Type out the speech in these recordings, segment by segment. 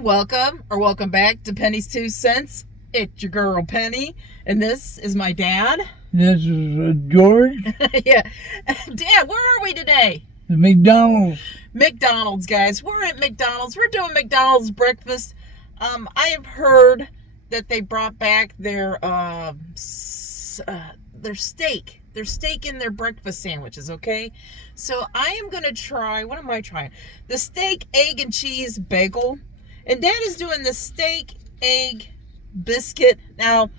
And welcome back to Penny's 2 Cents. It's your girl Penny, and this is my dad. This is George. Yeah. Dad, where are we today? The McDonald's. McDonald's, guys. We're at McDonald's. We're doing McDonald's breakfast. I have heard that they brought back their steak. Their steak in their breakfast sandwiches, okay? So I am going to try, what am I trying? The steak, egg, and cheese bagel. And Dad is doing the steak, egg, biscuit. Now,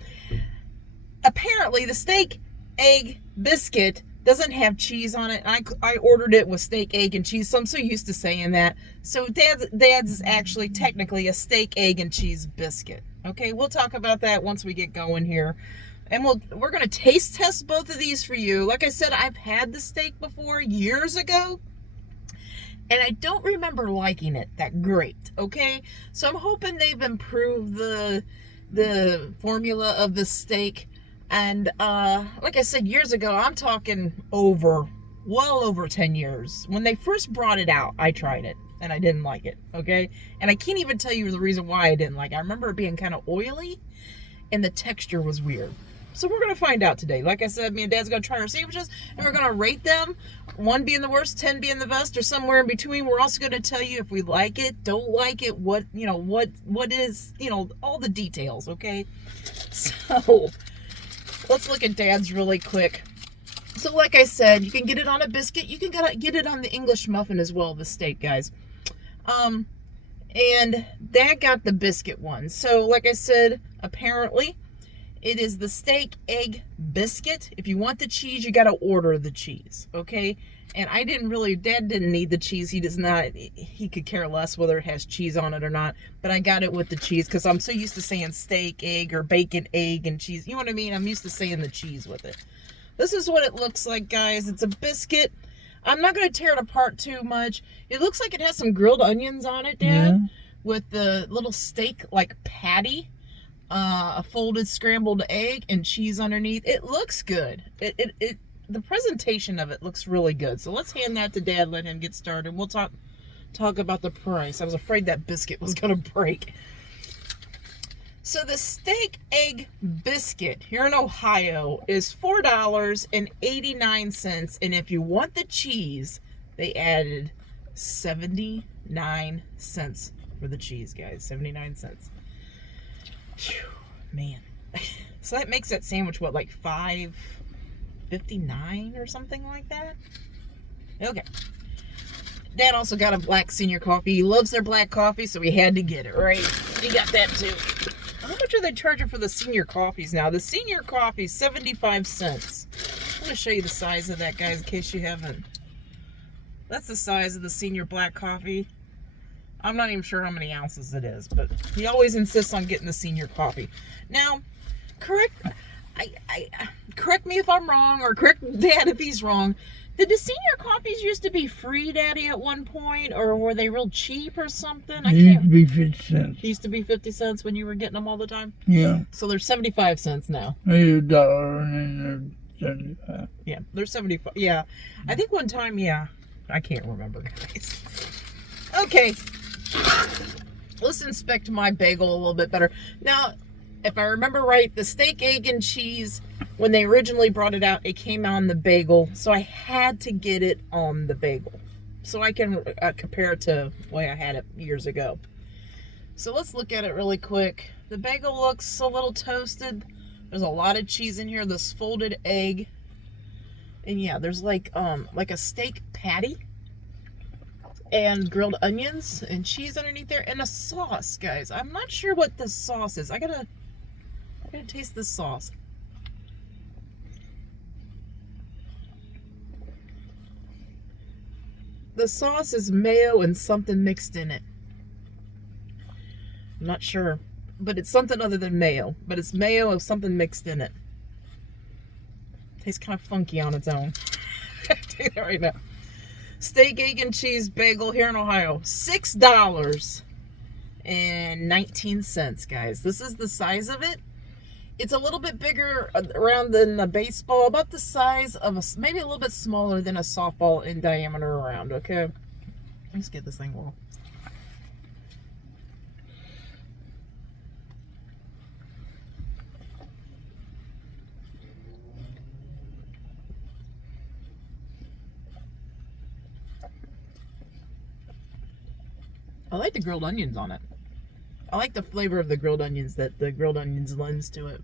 apparently the steak, egg, biscuit doesn't have cheese on it. I ordered it with steak, egg, and cheese, so I'm so used to saying that. So Dad's is actually technically a steak, egg, and cheese biscuit. Okay, we'll talk about that once we get going here. And we're going to taste test both of these for you. Like I said, I've had the steak before years ago, and I don't remember liking it that great, okay? So I'm hoping they've improved the formula of the steak. And like I said, years ago, I'm talking well over 10 years. When they first brought it out, I tried it, and I didn't like it, okay? And I can't even tell you the reason why I didn't like it. I remember it being kind of oily, and the texture was weird. So we're going to find out today. Like I said, me and Dad's going to try our sandwiches, and we're going to rate them. 1 being the worst, 10 being the best, or somewhere in between. We're also going to tell you if we like it, don't like it, what is, all the details, okay? So let's look at Dad's really quick. So like I said, you can get it on a biscuit. You can get it on the English muffin as well, the steak, guys. And Dad got the biscuit one. So like I said, apparently it is the steak, egg, biscuit. If you want the cheese, you got to order the cheese, okay? And Dad didn't need the cheese. He could care less whether it has cheese on it or not. But I got it with the cheese because I'm so used to saying steak, egg, or bacon, egg, and cheese. You know what I mean? I'm used to saying the cheese with it. This is what it looks like, guys. It's a biscuit. I'm not going to tear it apart too much. It looks like it has some grilled onions on it, Dad, Yeah. with the little steak, like, patty. A folded scrambled egg and cheese underneath. It looks good. The presentation of it looks really good. So let's hand that to Dad, let him get started. We'll talk about the price. I was afraid that biscuit was gonna break. So the steak egg biscuit here in Ohio is $4.89, and if you want the cheese, they added 79 cents for the cheese, guys. 79 cents. Whew, man. So that makes that sandwich what, like $5.59 or something like that? Okay. Dad also got a black senior coffee. He loves their black coffee, so we had to get it, right? He got that too. How much are they charging for the senior coffees now? The senior coffee, 75 cents. I'm going to show you the size of that, guys, in case you haven't. That's the size of the senior black coffee. I'm not even sure how many ounces it is, but he always insists on getting the senior coffee. Now, correct me if I'm wrong, or correct Dad if he's wrong. Did the senior coffees used to be free, Daddy, at one point, or were they real cheap or something? They used to be 50 cents. It used to be 50 cents when you were getting them all the time? Yeah. So they're 75 cents now. They're $1 and they're 75. Yeah, they're 75. Yeah. I think one time, yeah. I can't remember, guys. Okay. Let's inspect my bagel a little bit better. Now, if I remember right, the steak, egg, and cheese, when they originally brought it out, it came on the bagel. So I had to get it on the bagel so I can compare it to the way I had it years ago. So let's look at it really quick. The bagel looks a little toasted. There's a lot of cheese in here. This folded egg. And yeah, there's like a steak patty. And grilled onions and cheese underneath there, and a sauce, guys. I'm not sure what the sauce is. I gotta taste this sauce. The sauce is mayo and something mixed in it. I'm not sure, but it's something other than mayo. But it's mayo and something mixed in it. Tastes kind of funky on its own. I'll tell you that right now. Steak, egg, and cheese bagel here in Ohio. $6.19, guys. This is the size of it. It's a little bit bigger around than a baseball, about the size of maybe a little bit smaller than a softball in diameter around, okay? Let's get this thing roll. I like the grilled onions on it. I like the flavor of the grilled onions that the grilled onions lends to it.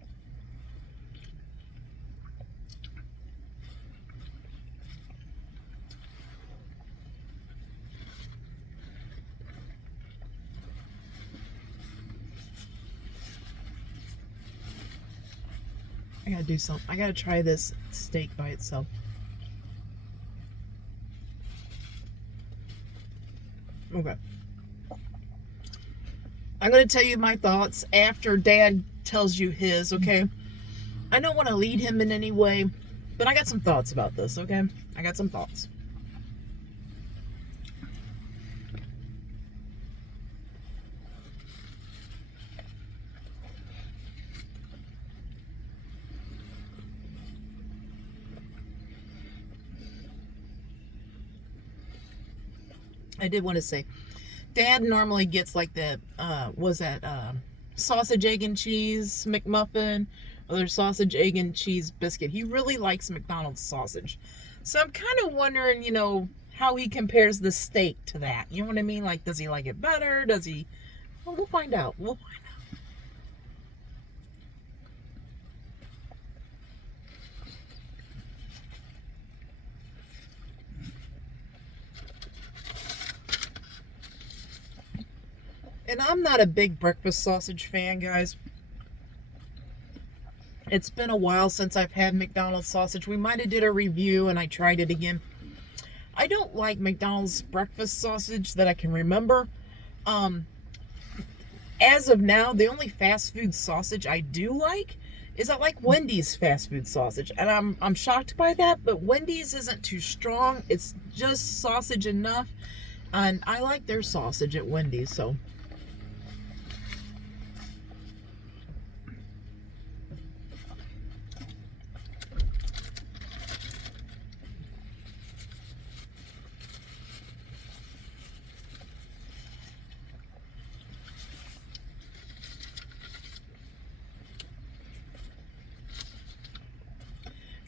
I gotta do something. I gotta try this steak by itself. Okay. I'm gonna tell you my thoughts after Dad tells you his, okay? I don't want to lead him in any way, but I got some thoughts about this, okay? I got some thoughts. I did want to say, Dad normally gets like the, sausage, egg, and cheese McMuffin, or their sausage, egg, and cheese biscuit. He really likes McDonald's sausage. So I'm kind of wondering, you know, how he compares the steak to that. You know what I mean? Like, does he like it better? Does he? Well, we'll find out. We'll find out. And I'm not a big breakfast sausage fan, guys. It's been a while since I've had McDonald's sausage. We might have did a review and I tried it again. I don't like McDonald's breakfast sausage that I can remember. As of now, the only fast food sausage I do like is I like Wendy's fast food sausage. And I'm shocked by that, but Wendy's isn't too strong. It's just sausage enough. And I like their sausage at Wendy's, so...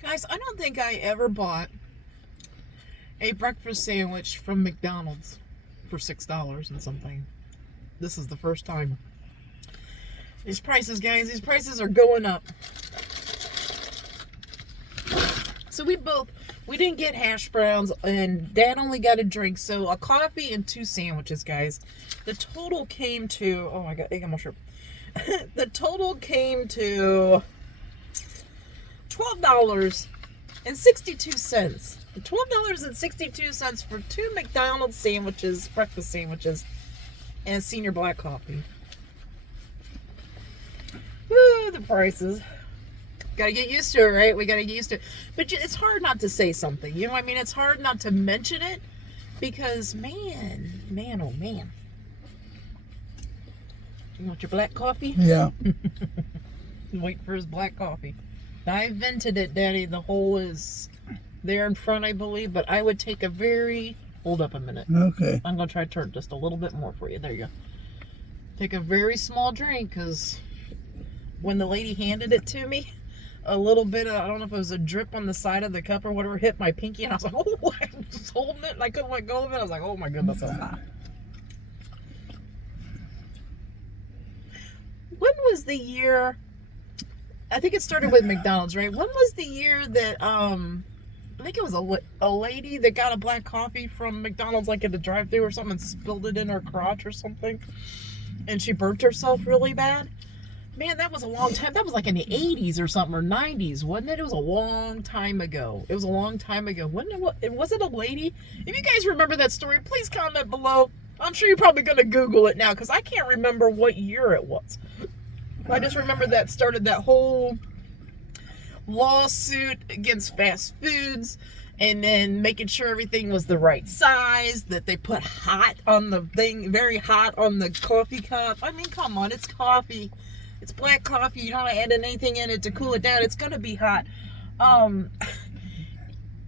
Guys, I don't think I ever bought a breakfast sandwich from McDonald's for $6 and something. This is the first time. These prices, guys, these prices are going up. So we didn't get hash browns, and Dad only got a drink, so a coffee and 2 sandwiches, guys. The total came to, oh my God, egg on my shirt. The total came to $12.62. $12.62 for 2 McDonald's sandwiches, breakfast sandwiches, and a senior black coffee. Woo, the prices. Gotta get used to it, right? We gotta get used to it. But it's hard not to say something. You know what I mean? It's hard not to mention it because, man, oh man. You want your black coffee? Yeah. Wait for his black coffee. I vented it, Daddy. The hole is there in front, I believe, but I would take a very... Hold up a minute. Okay. I'm going to try to turn just a little bit more for you. There you go. Take a very small drink, because when the lady handed it to me, a little bit of, I don't know if it was a drip on the side of the cup or whatever, hit my pinky, and I was like, oh, I was holding it, and I couldn't let go of it. I was like, oh my goodness, so hot. When was the year... I think it started with McDonald's, right? When was the year that, I think it was a lady that got a black coffee from McDonald's, like at the drive-thru or something, and spilled it in her crotch or something, and she burnt herself really bad? Man, that was a long time. That was like in the 80s or something, or 90s, wasn't it? It was a long time ago. It was a long time ago. Was it a lady? If you guys remember that story, please comment below. I'm sure you're probably going to Google it now, because I can't remember what year it was. I just remember that started that whole lawsuit against fast foods, and then making sure everything was the right size, that they put hot on the thing, very hot on the coffee cup. I mean, come on, it's coffee. It's black coffee. You don't add anything in it to cool it down. It's going to be hot. And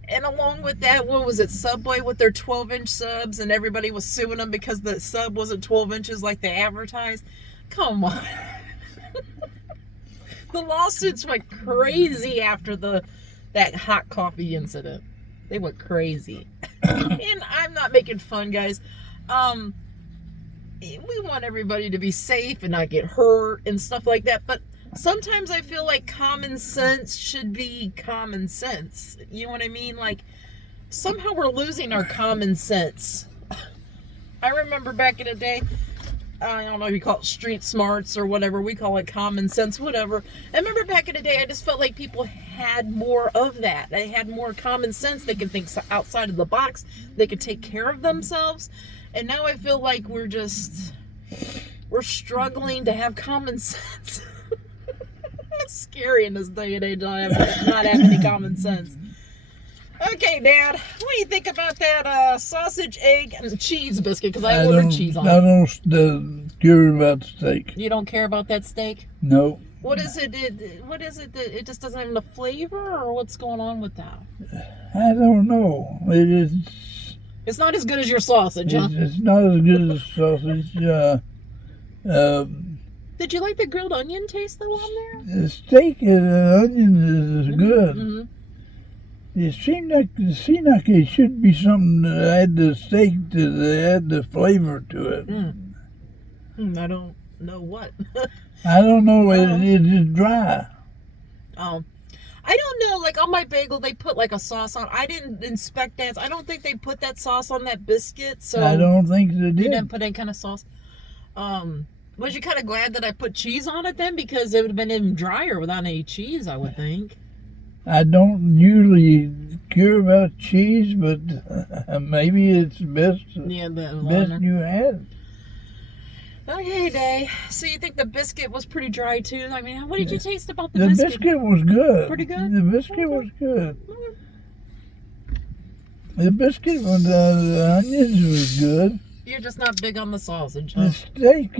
along with that, what was it, Subway with their 12-inch subs, and everybody was suing them because the sub wasn't 12 inches like they advertised? Come on. The lawsuits went crazy after that hot coffee incident. They went crazy. And I'm not making fun, guys. we want everybody to be safe and not get hurt and stuff like that. But sometimes I feel like common sense should be common sense. You know what I mean? Like, somehow we're losing our common sense. I remember back in the day, I don't know if you call it street smarts or whatever, we call it common sense, whatever. I remember back in the day, I just felt like people had more of that. They had more common sense. They could think outside of the box. They could take care of themselves. And now I feel like we're struggling to have common sense. It's scary in this day and age not have any common sense. Okay, Dad, what do you think about that sausage, egg, and cheese biscuit? Because I ordered cheese on it. I don't care about steak. You don't care about that steak? No. What is it? What is it that it just doesn't have enough flavor, or what's going on with that? I don't know. It's not as good as your sausage, huh? It's not as good as sausage. Did you like the grilled onion taste though on there? The steak and the onion is good. Mm-hmm. It seemed like it should be something that add the steak to add the flavor to it. I don't know what. I don't know. It is dry. Oh, I don't know. Like on my bagel, they put like a sauce on. I didn't inspect that. I don't think they put that sauce on that biscuit. So I don't think they did. You didn't put any kind of sauce. Was you kind of glad that I put cheese on it then? Because it would have been even drier without any cheese, I would think. I don't usually care about cheese, but maybe it's best. Yeah, best you had. Okay, Day. So you think the biscuit was pretty dry too? I mean, what did you taste about the biscuit? biscuit? The biscuit was good. Pretty good? The biscuit was good. The biscuit with the onions was good. You're just not big on the sausage, huh? The steak,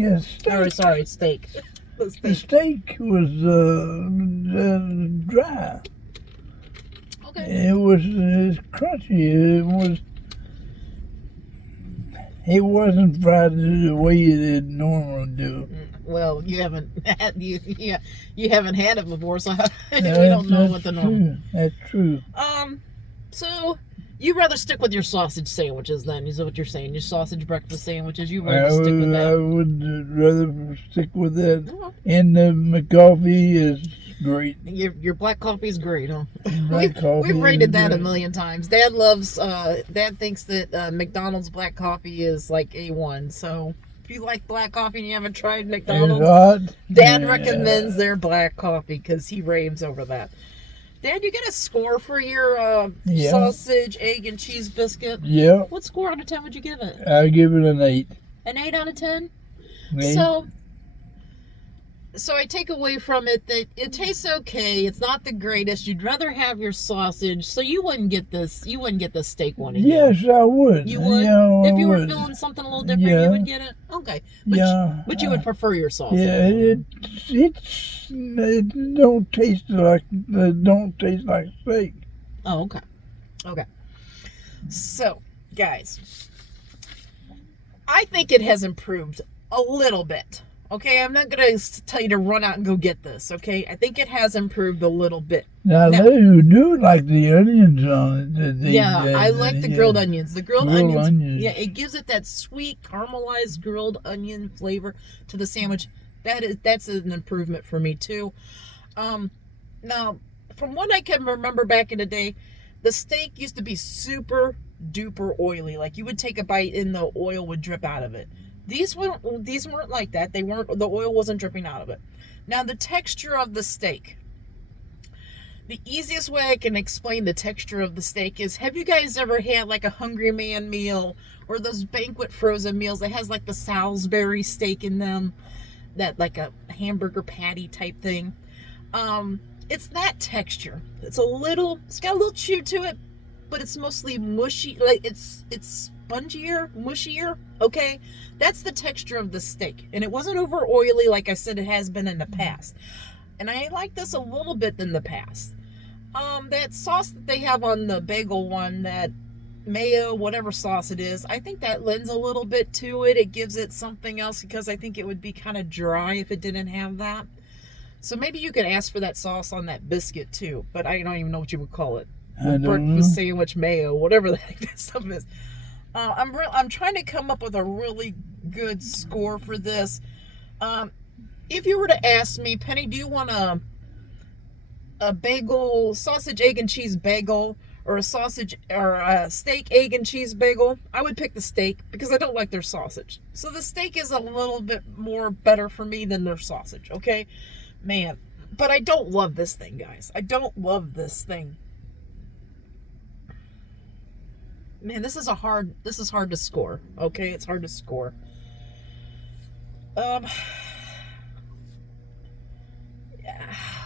Oh, sorry, steak. The steak was dry. Okay. It was crunchy. It wasn't fried the way it normally do. Well, you haven't had you haven't had it before, so we don't know what the normal. That's true. So you rather stick with your sausage sandwiches then? Is that what you're saying? Your sausage breakfast sandwiches? You rather stick with that? I would rather stick with that. Uh-huh. And the McCoffee is great. Your black coffee is great, huh? We've rated that a million times. Dad thinks that McDonald's black coffee is like A1. So if you like black coffee and you haven't tried McDonald's, Dad recommends their black coffee because he raves over that. Dad, you get a score for your sausage, egg, and cheese biscuit? Yeah. What score out of 10 would you give it? I give it an 8. An 8 out of 10? 8. So I take away from it that it tastes okay. It's not the greatest. You'd rather have your sausage. So you wouldn't get this. You wouldn't get the steak one again. Yes, I would. You would? Yeah, if you were feeling something a little different, you would get it? Okay. But you would prefer your sausage. Yeah, it don't taste like steak. Oh, okay. Okay. So, guys, I think it has improved a little bit. Okay, I'm not going to tell you to run out and go get this, okay? I think it has improved a little bit. Now they do like the onions on it. I like the grilled onions. The grilled onions. Yeah, it gives it that sweet, caramelized grilled onion flavor to the sandwich. That's an improvement for me, too. Now, from what I can remember back in the day, the steak used to be super duper oily. Like, you would take a bite and the oil would drip out of it. These weren't like that. The oil wasn't dripping out of it. Now, the texture of the steak. The easiest way I can explain the texture of the steak is, have you guys ever had like a Hungry Man meal or those banquet frozen meals that has like the Salisbury steak in them, that like a hamburger patty type thing? It's that texture. It's got a little chew to it, but it's mostly mushy. Like it's spongier, mushier. Okay, that's the texture of the steak, and it wasn't over oily like I said it has been in the past. And I like this a little bit in the past. That sauce that they have on the bagel one, that mayo, whatever sauce it is, I think that lends a little bit to it. It gives it something else, because I think it would be kind of dry if it didn't have that. So maybe you could ask for that sauce on that biscuit too, but I don't even know what you would call it. Breakfast sandwich mayo, whatever the heck that stuff is. I'm trying to come up with a really good score for this. If you were to ask me, Penny, do you want a bagel, sausage, egg, and cheese bagel, or a sausage or a steak, egg, and cheese bagel? I would pick the steak because I don't like their sausage. So the steak is a little bit more better for me than their sausage, okay? Man, but I don't love this thing, guys. I don't love this thing. Man, this is hard to score, okay? It's hard to score.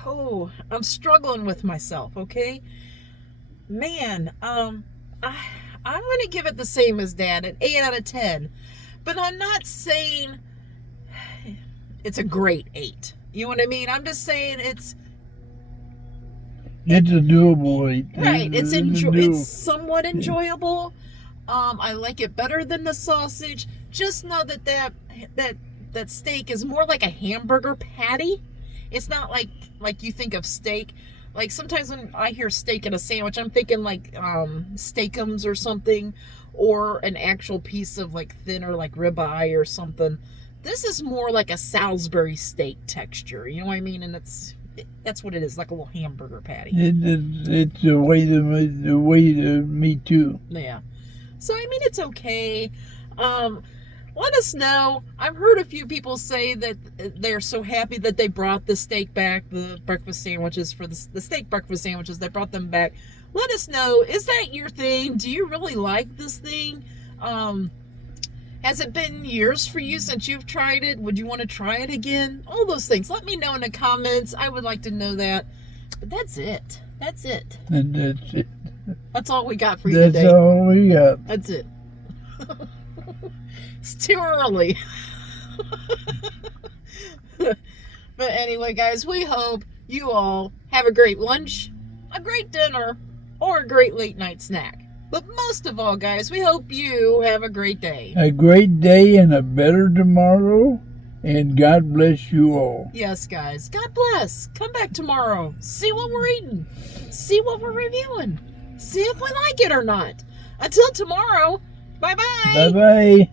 Oh, I'm struggling with myself, okay? Man, I'm going to give it the same as Dad, an 8 out of 10. But I'm not saying it's a great 8. You know what I mean? I'm just saying it's a doable 8. Right, it's somewhat enjoyable. I like it better than the sausage. Just know that steak is more like a hamburger patty. It's not like you think of steak. Like sometimes when I hear steak in a sandwich, I'm thinking like steakums or something, or an actual piece of like thinner like ribeye or something. This is more like a Salisbury steak texture. You know what I mean? And that's what it is, like a little hamburger patty. It's the way to me too. Yeah. So I mean, it's okay. Let us know. I've heard a few people say that they're so happy that they brought the steak back, the breakfast sandwiches for the steak breakfast sandwiches. They brought them back. Let us know. Is that your thing? Do you really like this thing? Has it been years for you since you've tried it? Would you want to try it again? All those things. Let me know in the comments. I would like to know that. But that's it. That's it. And that's it. That's all we got for you today. That's all we got. That's it. It's too early. But anyway, guys, we hope you all have a great lunch, a great dinner, or a great late night snack. But most of all, guys, we hope you have a great day. A great day and a better tomorrow. And God bless you all. Yes, guys. God bless. Come back tomorrow. See what we're eating. See what we're reviewing. See if we like it or not. Until tomorrow, bye-bye. Bye-bye.